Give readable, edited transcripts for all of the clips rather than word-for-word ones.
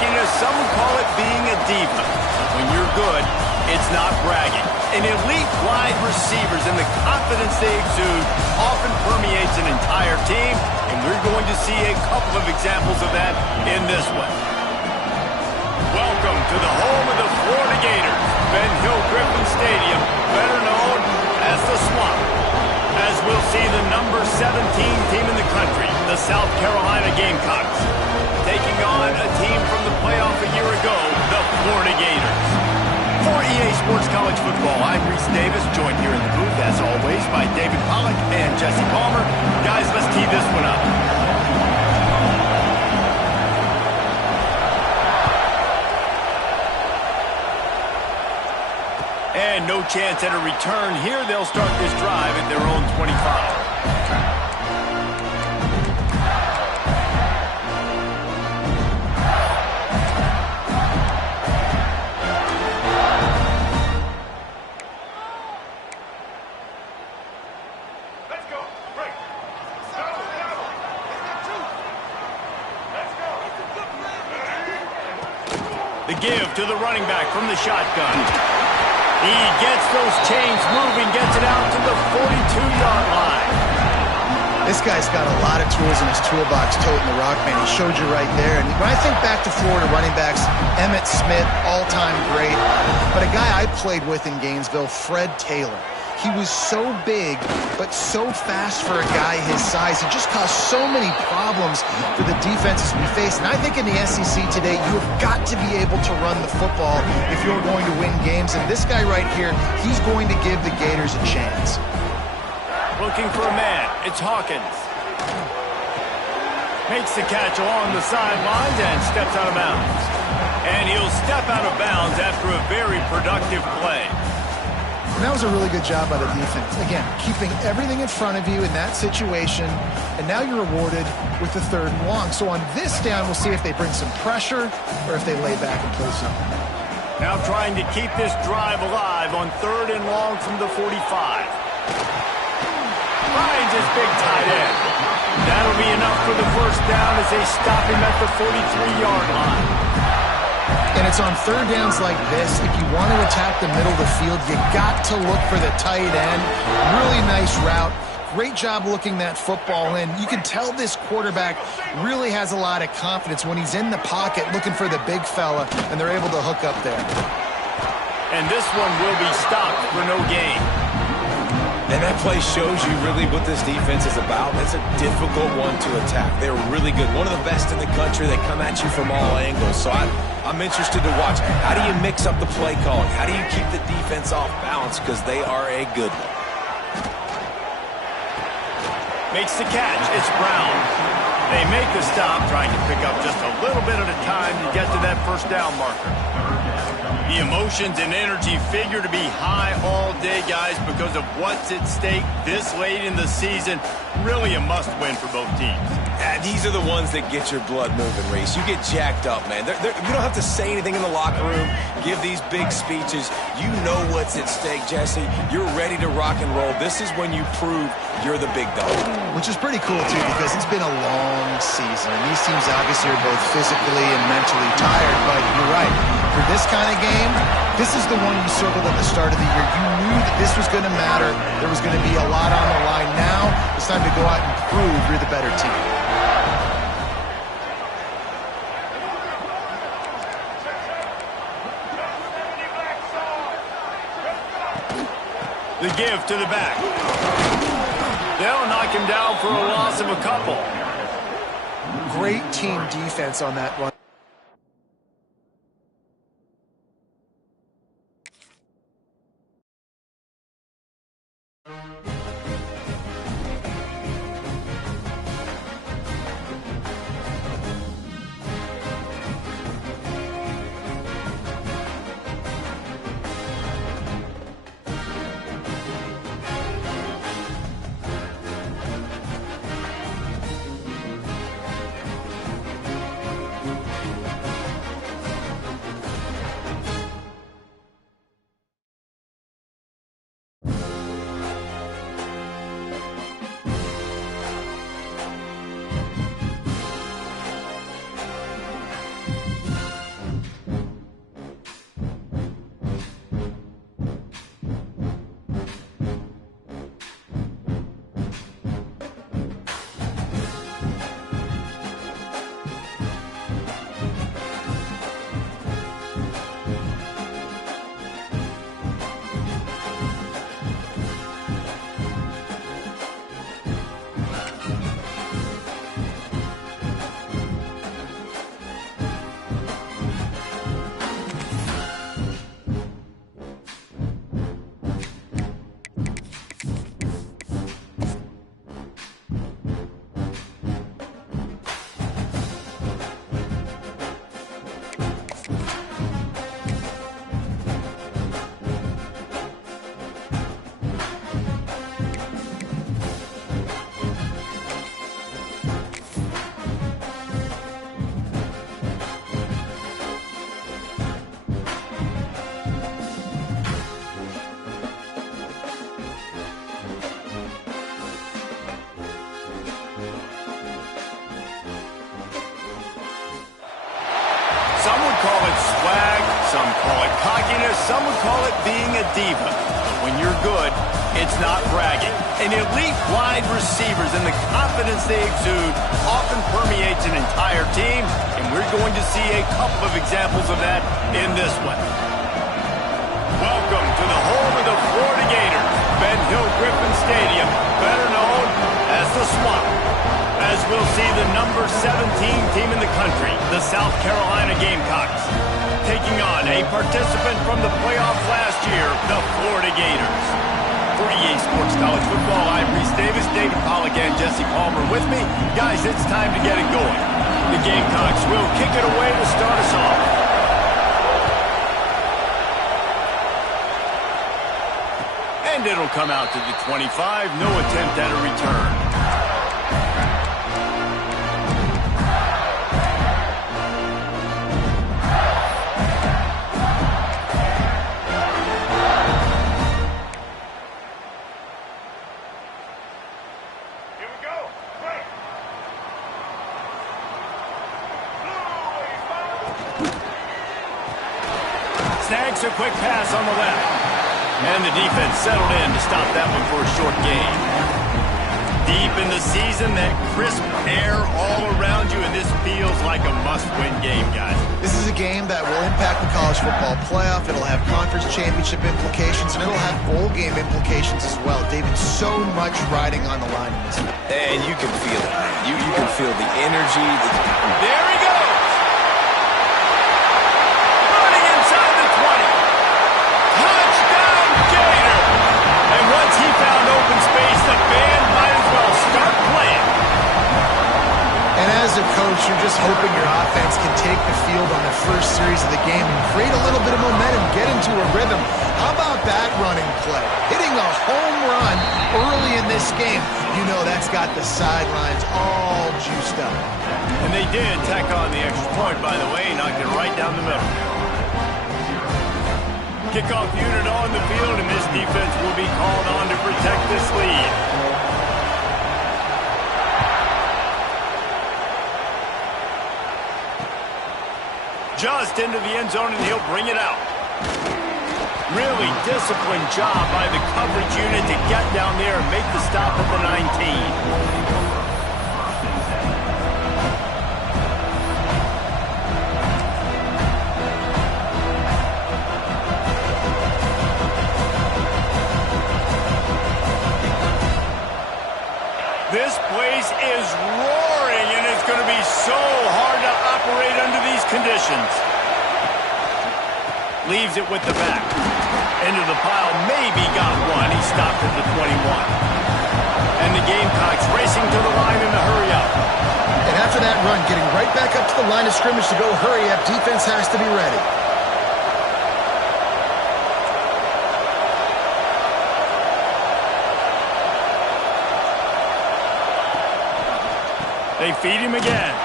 shakiness, some would call it being a diva. When you're good, it's not bragging. An elite wide receivers and the confidence they exude often permeates an entire team, and we're going to see a couple of examples of that in this one. Welcome to the home of the Florida Gators, Ben Hill Griffin Stadium, better known as the Swamp. As we'll see the number 17 team in the country, the South Carolina Gamecocks, taking on a team from the playoff a year ago, the Florida Gators. For EA Sports College Football, I'm Reese Davis, joined here in the booth, as always, by David Pollack and Jesse Palmer. Guys, let's tee this one up. And no chance at a return here. They'll start this drive at their own 25. The give to the running back from the shotgun. He gets those chains moving, gets it out to the 42-yard line. This guy's got a lot of tools in his toolbox, toting the rock, man. He showed you right there. And when I think back to Florida running backs, Emmitt Smith, all-time great. But a guy I played with in Gainesville, Fred Taylor. He was so big, but so fast for a guy his size. He just caused so many problems for the defenses we face. And I think in the SEC today, you have got to be able to run the football if you're going to win games. And this guy right here, he's going to give the Gators a chance. Looking for a man. It's Hawkins. Makes the catch along the sidelines and steps out of bounds. And he'll step out of bounds after a very productive play. And that was a really good job by the defense. Again, keeping everything in front of you in that situation, and now you're rewarded with the 3rd and long. So on this down, we'll see if they bring some pressure or if they lay back and play something. Now trying to keep this drive alive on 3rd and long from the 45. Finds his big tight end. That'll be enough for the first down as they stop him at the 43-yard line. And it's on 3rd downs like this. If you want to attack the middle of the field, you got to look for the tight end. Really nice route. Great job looking that football in. You can tell this quarterback really has a lot of confidence when he's in the pocket looking for the big fella, and they're able to hook up there. And this one will be stopped for no gain. And that play shows you really what this defense is about. It's a difficult one to attack. They're really good. One of the best in the country. They come at you from all angles. So I'm interested to watch. How do you mix up the play calling? How do you keep the defense off balance? Because they are a good one. Makes the catch. It's Brown. They make the stop, trying to pick up just a little bit at a time to get to that first down marker. The emotions and energy figure to be high all day, guys, because of what's at stake this late in the season. Really a must-win for both teams. These are the ones that get your blood moving, Reese. You get jacked up, man. You don't have to say anything in the locker room, give these big speeches. You know what's at stake, Jesse. You're ready to rock and roll. This is when you prove you're the big dog. Which is pretty cool, too, because it's been a long season. And these teams obviously are both physically and mentally tired, but you're right. For this kind of game, this is the one you circled at the start of the year. You knew that this was going to matter. There was going to be a lot on the line. Now it's time to go out and prove you're the better team. The give to the back. They'll knock him down for a loss of a couple. Great team defense on that run. call it cockiness. Some would call it being a diva. But when you're good, it's not bragging. And elite wide receivers and the confidence they exude often permeates an entire team. And we're going to see a couple of examples of that in this one. Welcome to the home of the Florida Gators, Ben Hill Griffin Stadium, better known as the Swamp. As we'll see the number 17 team in the country, the South Carolina Gamecocks, taking on a participant from the playoffs last year, the Florida Gators. For EA Sports College Football, I'm Reese Davis, David Pollack, and Jesse Palmer with me. Guys, it's time to get it going. The Gamecocks will kick it away to start us off. And it'll come out to the 25, no attempt at a return. Snags a quick pass on the left. And the defense settled in to stop that one for a short gain. Deep in the season, that crisp air all around you, and this feels like a must-win game, guys. This is a game that will impact the college football playoff. It'll have conference championship implications, and it'll have bowl game implications as well. David, so much riding on the line in this one. And you can feel it, man. You can feel the energy. There he goes. Running inside the 20. Touchdown, Gator. And once he found open space, the band might as well start playing. And as a coach, you're just hoping your offense can take the field on the first series of the game and create a little bit of momentum, get into a rhythm. How about that running play? Hitting a home run early in this game. You know that's got the sidelines all juiced up. And they did tack on the extra point, by the way, knocked it right down the middle. Kickoff unit on the field, and this defense will be called on to protect this lead. Just into the end zone, and he'll bring it out. Really disciplined job by the coverage unit to get down there and make the stop at the 19. This place is roaring, and it's going to be so hard to operate under these conditions. Leaves it with the back. Into the pile, maybe got one. He stopped at the 21. And the Gamecocks racing to the line in the hurry-up. And after that run, getting right back up to the line of scrimmage to go hurry-up, defense has to be ready. They feed him again.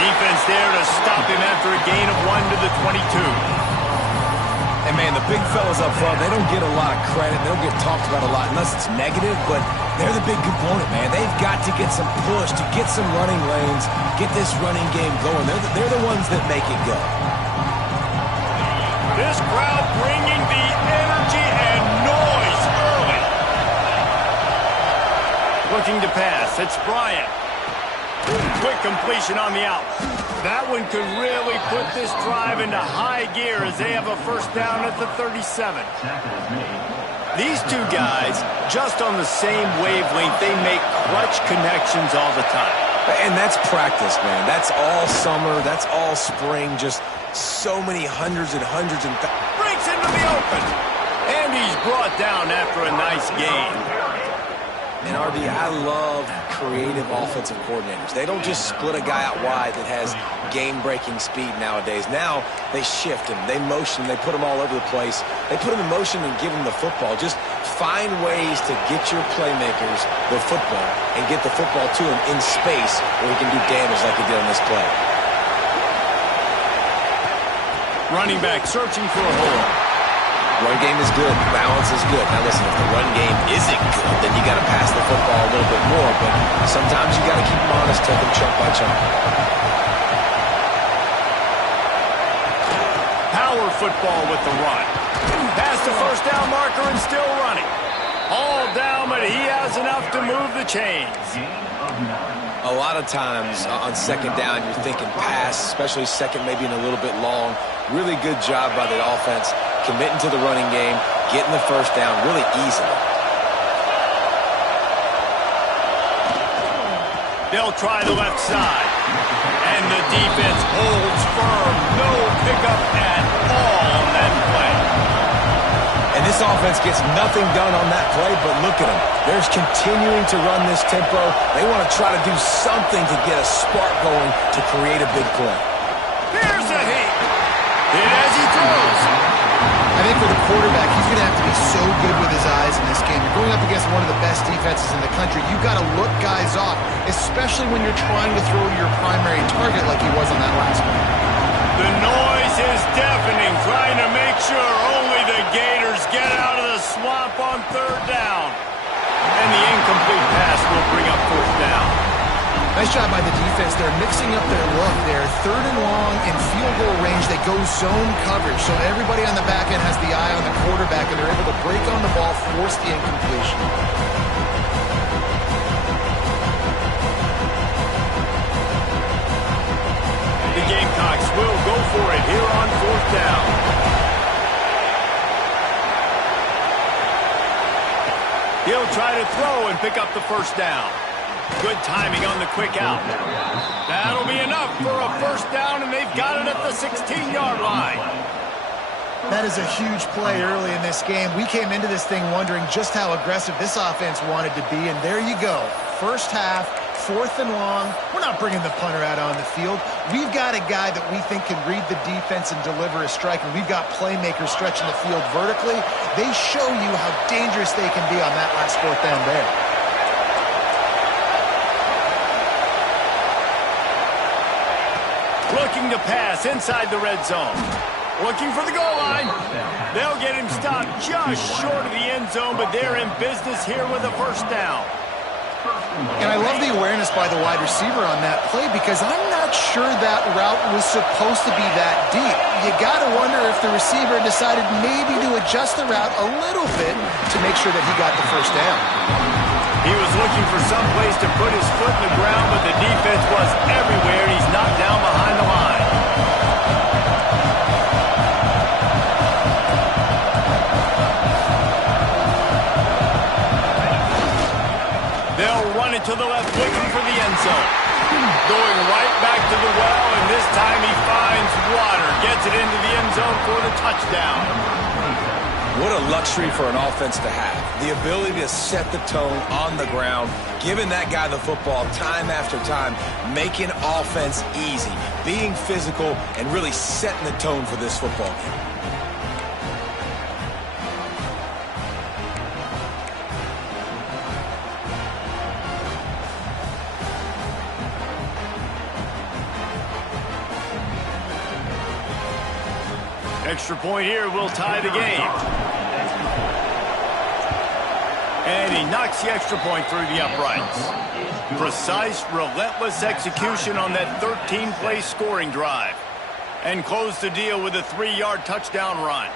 Defense there to stop him after a gain of 1 to the 22. And, man, the big fellas up front, they don't get a lot of credit. They don't get talked about a lot unless it's negative, but they're the big component, man. They've got to get some push, to get some running lanes, get this running game going. They're the ones that make it go. This crowd bringing the energy and noise early. Looking to pass. It's Bryant. Quick completion on the out. That one could really put this drive into high gear as they have a first down at the 37. These two guys, just on the same wavelength, they make clutch connections all the time. And that's practice, man. That's all summer. That's all spring. Just so many hundreds and hundreds and breaks into the open. And he's brought down after a nice gain. And RD, I love creative offensive coordinators. They don't just split a guy out wide that has game-breaking speed nowadays. Now they shift him, they motion, they put him all over the place. They put him in motion and give him the football. Just find ways to get your playmakers the football and get the football to him in space where he can do damage like he did on this play. Running back searching for a hole. Run game is good. Balance is good. Now, listen, if the run game isn't good, then you got to pass the football a little bit more. But sometimes you got to keep them honest, take them chunk by chunk. power football with the run. Past the first down marker and still running. All down, but he has enough to move the chains. A lot of times on second down, you're thinking pass, especially second, maybe in a little bit long. Really good job by the offense, committing to the running game, getting the first down really easily. They'll try the left side. And the defense holds firm. No pickup at all on that play. And this offense gets nothing done on that play, but look at them. They're continuing to run this tempo. They want to try to do something to get a spark going to create a big play. Here's a hit. Hit as he throws. I think for the quarterback, he's going to have to be so good with his eyes in this game. You're going up against one of the best defenses in the country. You've got to look guys off, especially when you're trying to throw to your primary target like he was on that last one. The noise is deafening, trying to make sure only the Gators get out of the swamp on third down. And the incomplete pass will bring up fourth down. Nice job by the defense. They're mixing up their look. They're third and long in field goal range. They go zone coverage, so everybody on the back end has the eye on the quarterback, and they're able to break on the ball, force the incompletion. The Gamecocks will go for it here on fourth down. He'll try to throw and pick up the first down. Good timing on the quick out. That'll be enough for a first down, and they've got it at the 16-yard line. That is a huge play early in this game. We came into this thing wondering just how aggressive this offense wanted to be, and there you go. First half, fourth and long. We're not bringing the punter out on the field. We've got a guy that we think can read the defense and deliver a strike, and we've got playmakers stretching the field vertically. They show you how dangerous they can be on that last fourth down there. Looking to pass inside the red zone. Looking for the goal line. They'll get him stopped just short of the end zone, but they're in business here with a first down. And I love the awareness by the wide receiver on that play, because I'm not sure that route was supposed to be that deep. You got to wonder if the receiver decided maybe to adjust the route a little bit to make sure that he got the first down. He was looking for some place to put his foot in the ground, but the defense was everywhere. He's knocked down behind the line. They'll run it to the left, looking for the end zone. Going right back to the well, and this time he finds water. Gets it into the end zone for the touchdown. What a luxury for an offense to have. The ability to set the tone on the ground, giving that guy the football time after time, making offense easy, being physical, and really setting the tone for this football game. Extra point here will tie the game. And he knocks the extra point through the uprights. Precise, relentless execution on that 13-play scoring drive. And close the deal with a 3-yard touchdown run.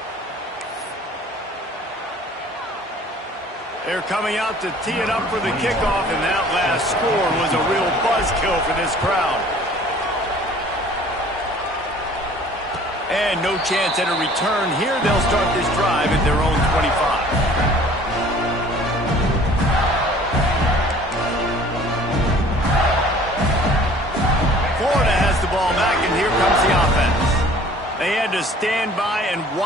They're coming out to tee it up for the kickoff, and that last score was a real buzzkill for this crowd. And no chance at a return here. They'll start this drive at their own 25. Florida has the ball back, and here comes the offense. They had to stand by and watch.